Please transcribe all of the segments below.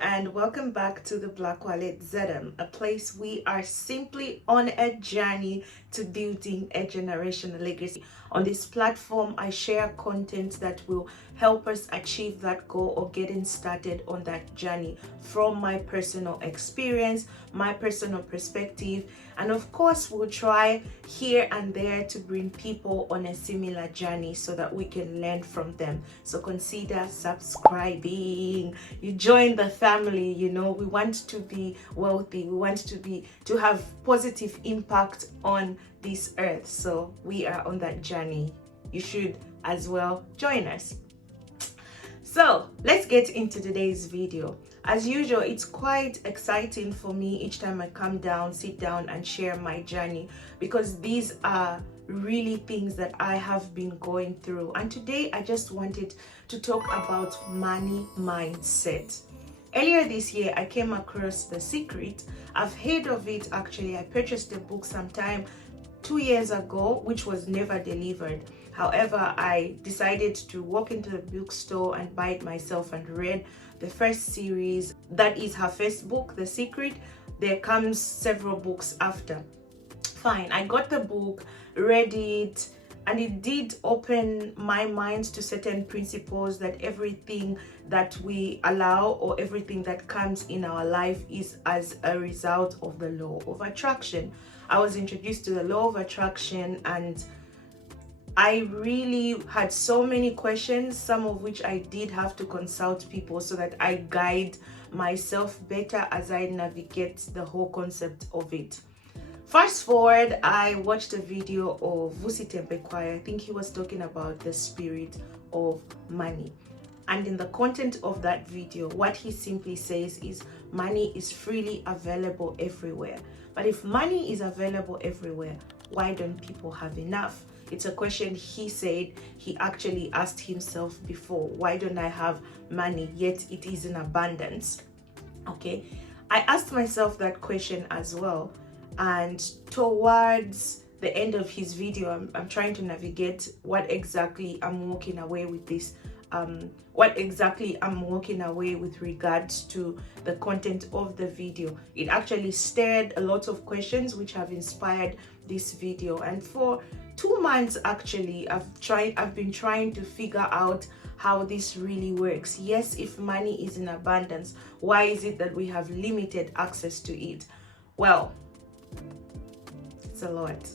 and welcome back to the Black Wallet ZM, a place we are simply on a journey to building a generational legacy. On this platform, I share content that will help us achieve that goal or getting started on that journey from my personal experience, my personal perspective, and of course, we'll try here and there to bring people on a similar journey so that we can learn from them. So consider subscribing. You join the family. We want to be wealthy. We want to have positive impact on this earth. So we are on that journey. You should as well join us. So let's get into today's video. As usual, it's quite exciting for me each time I come down, sit down and share my journey, because these are really things that I have been going through. And today I just wanted to talk about money mindset. Earlier this year, I came across The Secret. I've heard of it actually. I purchased the book sometime 2 years ago, which was never delivered. However, I decided to walk into the bookstore and buy it myself and read the first series. That is her first book, The Secret. There comes several books after. Fine, I got the book, read it, and it did open my mind to certain principles that everything that we allow or everything that comes in our life is as a result of the law of attraction. I was introduced to the law of attraction, and I really had so many questions, some of which I did have to consult people so that I guide myself better as I navigate the whole concept of it. Fast forward, I watched a video of Vusi Tembekwai. I think he was talking about the spirit of money. And in the content of that video, what he simply says is money is freely available everywhere. But if money is available everywhere, why don't people have enough? It's a question he said he actually asked himself before. Why don't I have money yet it is in abundance? Okay, I asked myself that question as well. And towards the end of his video, I'm trying to navigate what exactly I'm walking away with this. What exactly I'm walking away with regards to the content of the video. It actually stirred a lot of questions which have inspired this video. And for 2 months actually, I've been trying to figure out how this really works. Yes, if money is in abundance, why is it that we have limited access to it? Well, it's a lot,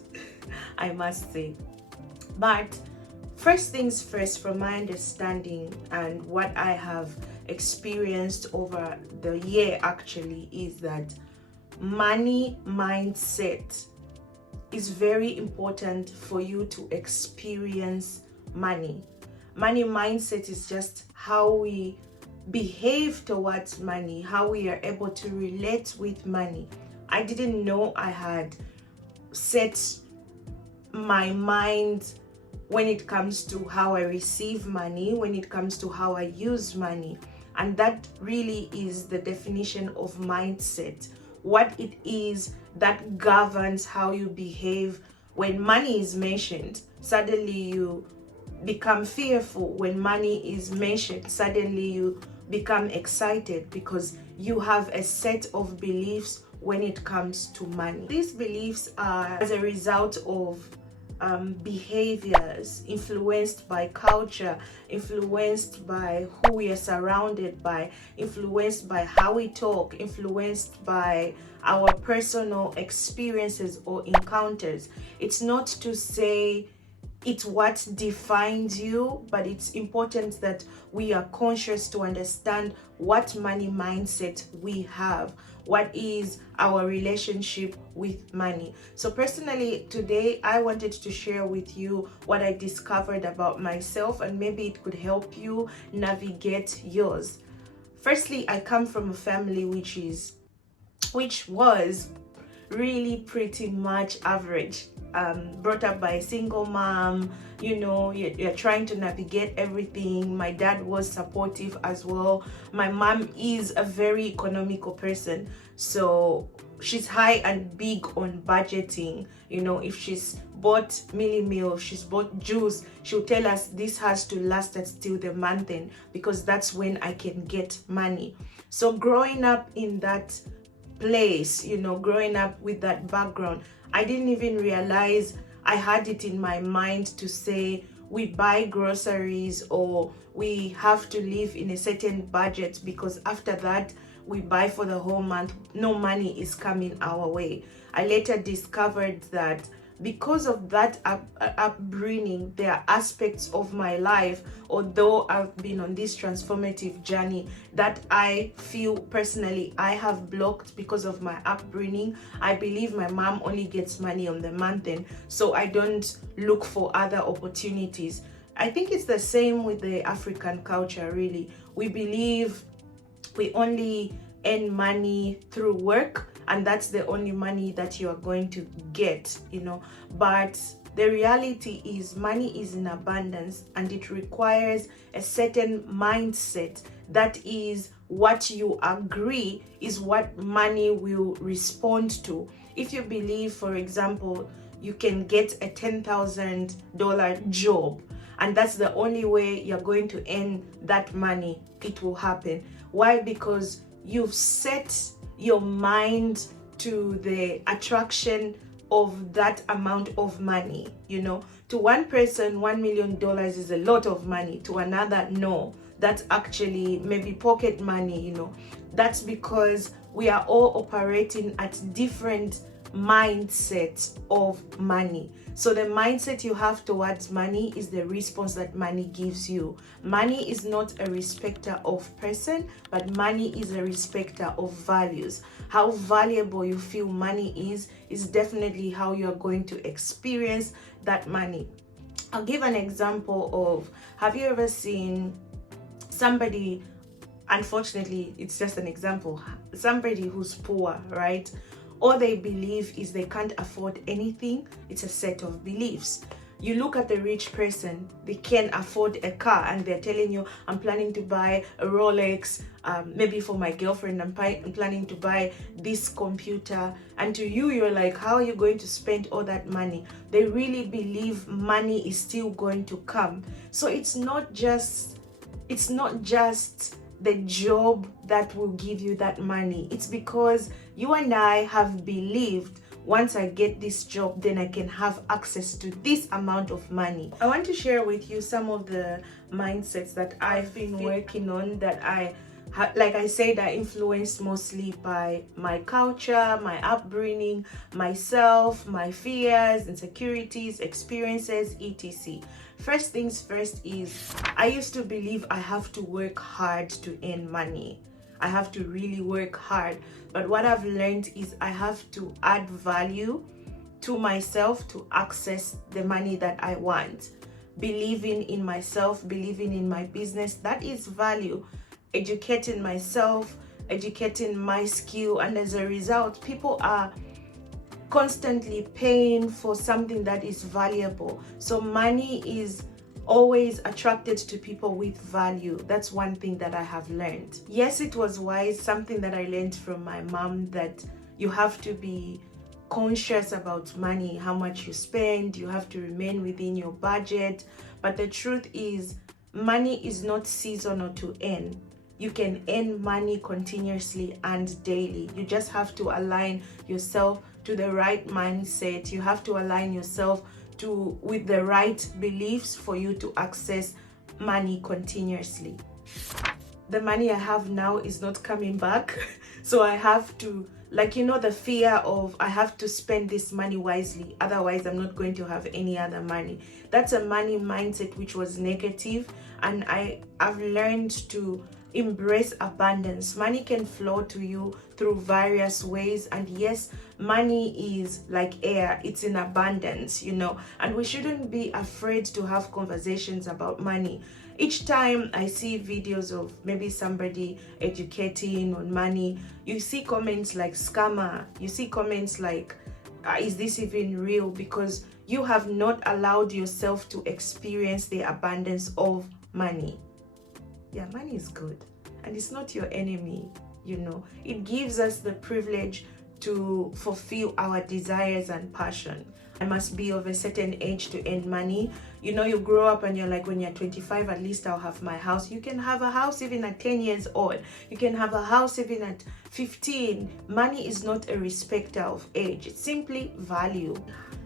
I must say. But first things first, from my understanding and what I have experienced over the year actually, is that money mindset is very important for you to experience money. Money mindset is just how we behave towards money, how we are able to relate with money. I didn't know I had set my mind when it comes to how I receive money, when it comes to how I use money. And that really is the definition of mindset. What it is that governs how you behave. When money is mentioned, suddenly you become fearful. When money is mentioned, suddenly you become excited because you have a set of beliefs when it comes to money. These beliefs are as a result of behaviors influenced by culture, influenced by who we are surrounded by, influenced by how we talk, influenced by our personal experiences or encounters. It's not to say it's what defines you, but it's important that we are conscious to understand what money mindset we have. What is our relationship with money? So personally, today I wanted to share with you what I discovered about myself, and maybe it could help you navigate yours. Firstly, I come from a family which was really pretty much average. Brought up by a single mom, you're trying to navigate everything. My dad was supportive as well. My mom is a very economical person, so she's high and big on budgeting. You know, if she's bought Millie Meal, if she's bought juice, she'll tell us this has to last us till the month end, because that's when I can get money. So growing up in that place, you know, growing up with that background, I didn't even realize I had it in my mind to say we buy groceries or we have to live in a certain budget, because after that we buy for the whole month, no money is coming our way. I later discovered that because of that upbringing, there are aspects of my life, although I've been on this transformative journey, that I feel personally I have blocked because of my upbringing. I believe my mom only gets money on the month end, so I don't look for other opportunities. I think it's the same with the African culture, really. We believe we only earn money through work, and that's the only money that you are going to get, you know. But the reality is money is in abundance, and it requires a certain mindset. That is what you agree is what money will respond to. If you believe, for example, you can get a $10,000 job, and that's the only way you're going to earn that money, it will happen. Why? Because you've set your mind to the attraction of that amount of money. You know, to one person $1 million is a lot of money, to another no, that's actually maybe pocket money. You know, that's because we are all operating at different mindset of money. So the mindset you have towards money is the response that money gives you. Money is not a respecter of person, but money is a respecter of values. How valuable you feel money is definitely how you're going to experience that money. I'll give an example of, have you ever seen somebody, unfortunately it's just an example, somebody who's poor, right? All they believe is they can't afford anything. It's a set of beliefs. You look at the rich person, they can afford a car, and they're telling you, I'm planning to buy a Rolex, maybe for my girlfriend, I'm planning to buy this computer. And to you, you're like, how are you going to spend all that money? They really believe money is still going to come. So it's not just the job that will give you that money. It's because you and I have believed, once I get this job, then I can have access to this amount of money. I want to share with you some of the mindsets that I've been working on, that like I said, are influenced mostly by my culture, my upbringing, myself, my fears, insecurities, experiences, etc. First things first is, I used to believe I have to work hard to earn money. I have to really work hard. But what I've learned is I have to add value to myself to access the money that I want. Believing in myself, believing in my business, that is value. Educating myself, educating my skill, and as a result, people are constantly paying for something that is valuable. So money is always attracted to people with value. That's one thing that I have learned. Yes, it was wise, something that I learned from my mom, that you have to be conscious about money, how much you spend, you have to remain within your budget. But the truth is, money is not seasonal to earn. You can earn money continuously and daily. You just have to align yourself to the right mindset. You have to align yourself with the right beliefs for you to access money continuously. The money I have now is not coming back. So I have to, like, you know, the fear of, I have to spend this money wisely, otherwise I'm not going to have any other money. That's a money mindset which was negative, and I've learned to embrace abundance. Money can flow to you through various ways, and yes, money is like air, it's in abundance, you know, and we shouldn't be afraid to have conversations about money. Each time I see videos of maybe somebody educating on money, you see comments like scammer, you see comments like is this even real? Because you have not allowed yourself to experience the abundance of money. Yeah, money is good, and it's not your enemy. You know, it gives us the privilege to fulfill our desires and passion. I must be of a certain age to earn money. You know, you grow up and you're like, when you're 25, at least I'll have my house. You can have a house even at 10 years old. You can have a house even at 15. Money is not a respecter of age. It's simply value.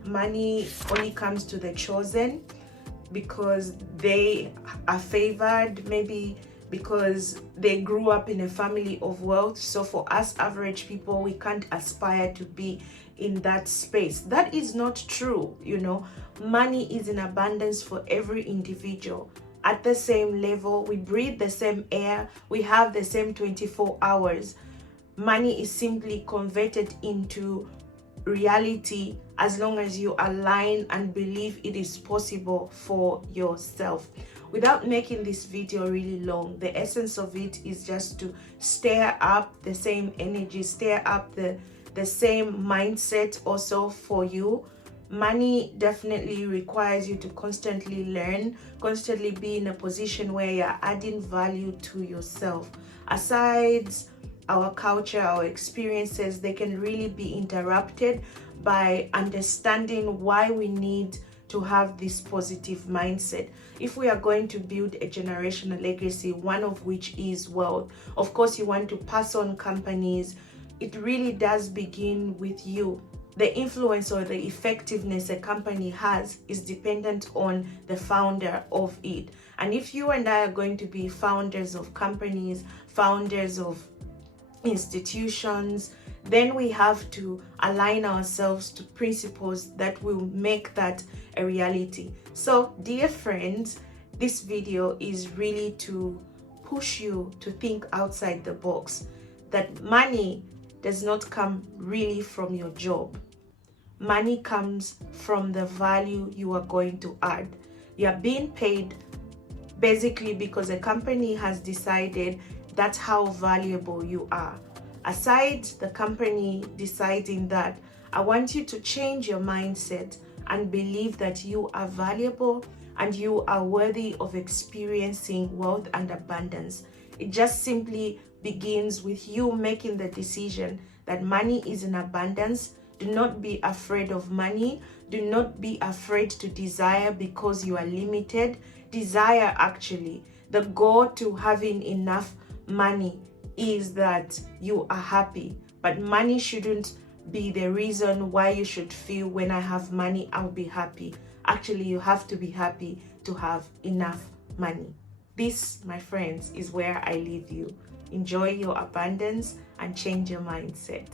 Money only comes to the chosen because they are favored, maybe because they grew up in a family of wealth. So for us average people, we can't aspire to be in that space. That is not true. You know, money is in abundance for every individual. At the same level, we breathe the same air, we have the same 24 hours. Money is simply converted into reality as long as you align and believe it is possible for yourself. Without making this video really long, the essence of it is just to stir up the same energy, stir up the same mindset also for you. Money definitely requires you to constantly learn, constantly be in a position where you're adding value to yourself. Aside our culture, our experiences, they can really be interrupted by understanding why we need to have this positive mindset. If we are going to build a generational legacy, one of which is wealth, of course you want to pass on companies. It really does begin with you. The influence or the effectiveness a company has is dependent on the founder of it. And if you and I are going to be founders of companies, founders of institutions, then we have to align ourselves to principles that will make that a reality. So, dear friends, this video is really to push you to think outside the box, that money does not come really from your job. Money comes from the value you are going to add. You are being paid basically because a company has decided that's how valuable you are. Aside the company deciding that, I want you to change your mindset and believe that you are valuable and you are worthy of experiencing wealth and abundance. It just simply begins with you making the decision that money is in abundance. Do not be afraid of money. Do not be afraid to desire because you are limited. Desire actually. The goal to having enough money is that you are happy. But money shouldn't be the reason why you should feel, when I have money, I'll be happy. Actually, you have to be happy to have enough money. This, my friends, is where I leave you. Enjoy your abundance and change your mindset.